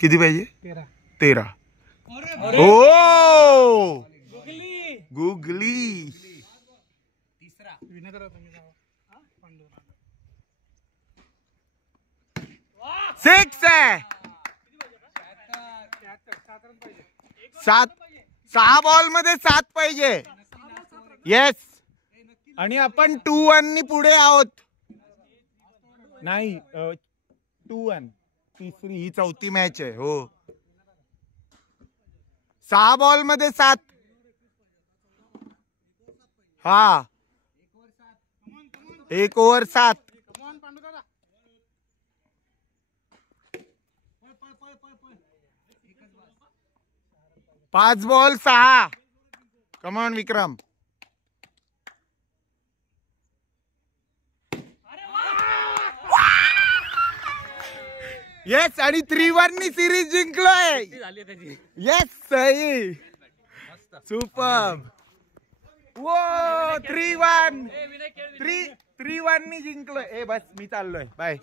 किती पाहिजे? 13. ओ गुगली 6 आहे. 6 बॉल मध्ये 7 पाहिजे. येस. आणि आपण 2-1 पुढे आहोत. नाही 2-1. तिसरी ही 4थी मॅच आहे. हो 6 बॉल मध्ये 7. हा 1 ओव्हर 7. 5 बॉल 6. कमॉन विक्रम. येस. आणि 3-1 सिरीज जिंकलोय. येस सही. सुपर. वो 3-1 जिंकलोय. बस मी चाललोय. बाय.